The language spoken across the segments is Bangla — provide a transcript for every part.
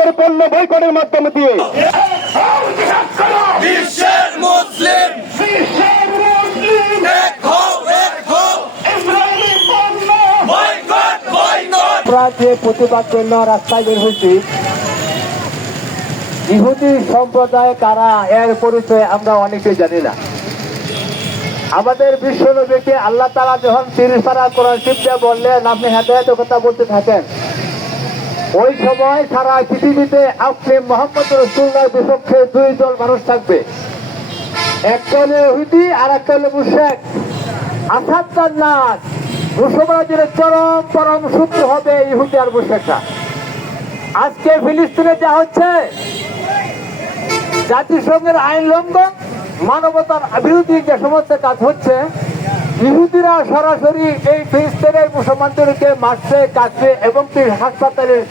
তাদের পণ্য বৈকটের মাধ্যমে দিয়ে। মুসলিম। যে প্রতিবাদ জন্য রাস্তায় বের হয়েছি। ইহুদি সম্প্রদায় কারা এর পরিচয় আমরা অনেকে জানি না। আমাদের বিশ্ব নবীকে আল্লাহ তালা যখন তিরিশ পারা কোরআন শিবকে বললেন আপনি হেদায়তের কথা বলতে থাকেন। ওই সময় সারা পৃথিবীতে আপনি মোহাম্মদ রসুল্লাহ বিপক্ষে দুই দল মানুষ থাকবে। একটা হলো আর একটা হলো মুশেক। আসাদ জান্নাত মুসলমানদের চরম, পরম সূত্র হবে ইহুদি আর মুশেকরা। আজকে ফিলিস্তিনে যা হচ্ছে, জাতিসংঘের আইন লঙ্ঘন, মানবতার বিরোধী যে সমস্ত কাজ হচ্ছে ইহুদিরা সরাসরি এই ফিলিস্তিনের মুসলমানদেরকে মারছে, কাটছে এবং হাসপাতালে হাসপাতালের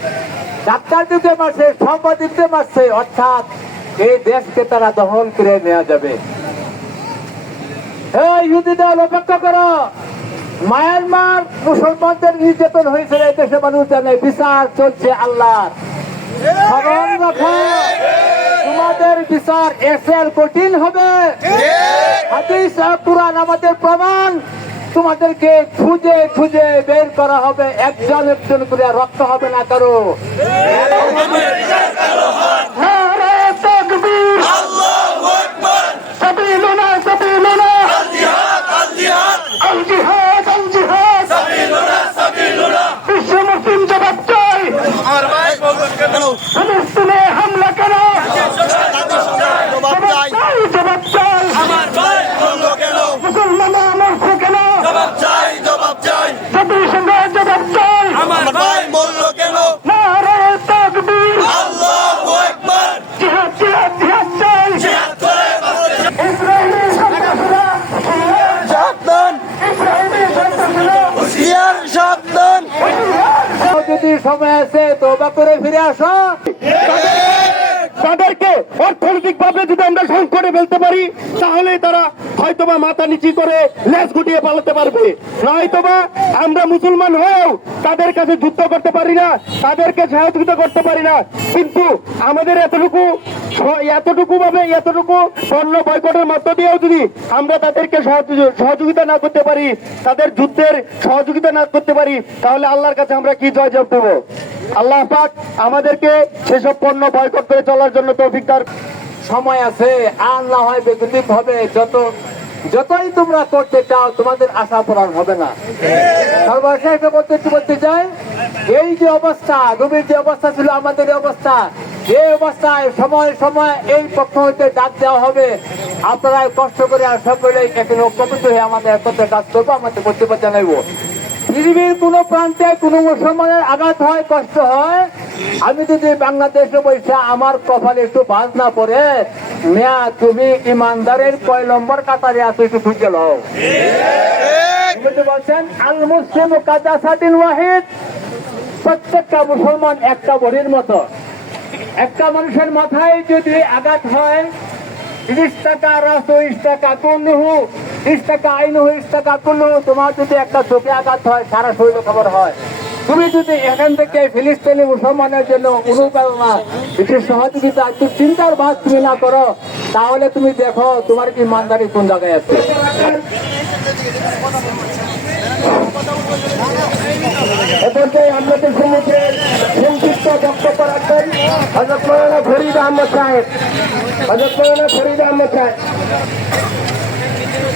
ডাক্তারদেরকে মারছে সাংবাদিকদের মারছে, অর্থাৎ এই দেশকে তারা দখল করে নেওয়া যাবে। এই ইহুদিদের, অপেক্ষা করো। মায়ানমার মুসলমানদের নির্যাতন হয়েছিল এই দেশে মানুষ জানে, বিচার চলছে আল্লাহ রাখো। তোমাদের বিচার এসএল কঠিন হবে। কোরআন আমাদের প্রমাণ। তোমাদেরকে খুঁজে খুঁজে বের করা হবে। একজন একজন করে রক্ত হবে না কারও। নারে তাকবীর, আল্লাহু আকবার সাবিলুনা, সাবিলুনা, আল জিহাদ আল জিহাদ আল জিহাদ, আল জিহাদ। সাবিলুনা সাবিলুনা বিশ্ব মুসলিম জবাব চাই আমার ভাই বলবেন কেন ফিলিস্তিনে হামলা কেন জবাব চাই চাই জবাব চাই আমার ভাই বলল কেন মুসলমানরা মরছে কেন জবাব চাই জবাব চাই জাতিসংঘ জবাব চাই আমার ভাই বলল কেন নারে তাকবীর আল্লাহু আকবার জিহাদ জিহাদ জিহাদ চাই জিহাদ করে বাঁচতে ইসরায়েলি সন্ত্রাসীরা সাবধান ইসরায়েলি সন্ত্রাসীরা হুঁশিয়ার সাবধান যদি সময় আছে তোবা করে ফিরে আসো। তাদেরকে অর্থনৈতিক ভাবে যদি আমরা সংকটে ফেলতে পারি তাহলে তারা হয়তোবা মাথা নিচি করে লেজ গুটিয়ে পালাতে পারবে। নয়তোবা আমরা মুসলমান হয়েও তাদের কাছে যুদ্ধ করতে পারি না, তাদেরকে সহযোগিতা করতে পারি না। কিন্তু আমাদের এতটুকু এতটুকু ভাবে এতটুকু পণ্য বয়কটের মধ্য দিয়েও যদি আমরা তাদেরকে সহযোগিতা না করতে পারি, তাদের যুদ্ধের সহযোগিতা না করতে পারি, তাহলে আল্লাহর কাছে আমরা কি জয় জব দেবো? আল্লাহ পাক আমাদেরকে সেসব পণ্য বয়কট করে চলার জন্য তৌফিক দান সময় আছে, আর না হয় বেগতিক হবে যত, যতই তোমরা করতে চাও, তোমাদের আশা পূরণ হবে না। সর্বশেষ বলতে বলতে চাই, এই যে অবস্থা, গভীর যে অবস্থা ছিল, আমাদের অবস্থা, এই অবস্থায় সময় সময় এই পক্ষ হইতে ডাক দেওয়া হবে। আপনারা কষ্ট করে আর সকলে এখানে ঐক্যবদ্ধ হয়ে আমাদের একত্রে কাজ করব, আমাদের প্রতিবাদ জানাইবো। পৃথিবীর কোন প্রান্তে কোন মুসলমানের আঘাত হয় কষ্ট হয়? আমি যদি বাংলাদেশে বসে আমার কপালে একটু বাজ না পড়ে মেয়া তুমি ইমানদারের কয় নম্বর কাতারে আছো একটু খুঁজে লও পারছেন আল মুসলিম কাজা সাদিন ওয়াহিদ। প্রত্যেকটা মুসলমান একটা বড়ির মতো। একটা মানুষের মাথায় যদি আঘাত হয় তিরিশ টাকা রাস্তা ইস টাকা কুল্লুহু তিরিশ টাকা আইনুহু ইস টাকা কুল্লুহু। তোমার যদি একটা চোখে আঘাত হয়, সারা শরীরে খবর হয়। তুমি যদি এখান থেকে ফিলিস্তিনি মুসলমানের জন্য অনুপ্রেরণা, বিশেষ সহযোগিতা, একটু চিন্তার ভাগ তুমি না করো, তাহলে তুমি দেখো, তোমার কি ইমানদারি কোন জায়গায় আছে? এপর্যায়ে আমাদের সমিতির সংক্ষিপ্ত বক্তব্য রাখবেন হজরত মৌলানা ফরিদ আহমদ সাহেব হজরত ফরিদ আহমদ সাহেব।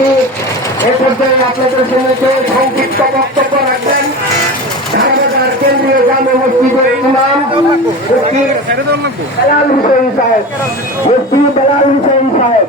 সভাপতি এ পর্যায়ে আপনাদের সম্মুখে সংক্ষিপ্ত বক্তব্য রাখবেন ধারবাজার কেন্দ্রীয় জামে মসজিদের ইমাম মুফতি বেলাল হুসেন সাহেব মুফতি বেলাল হুসেন সাহেব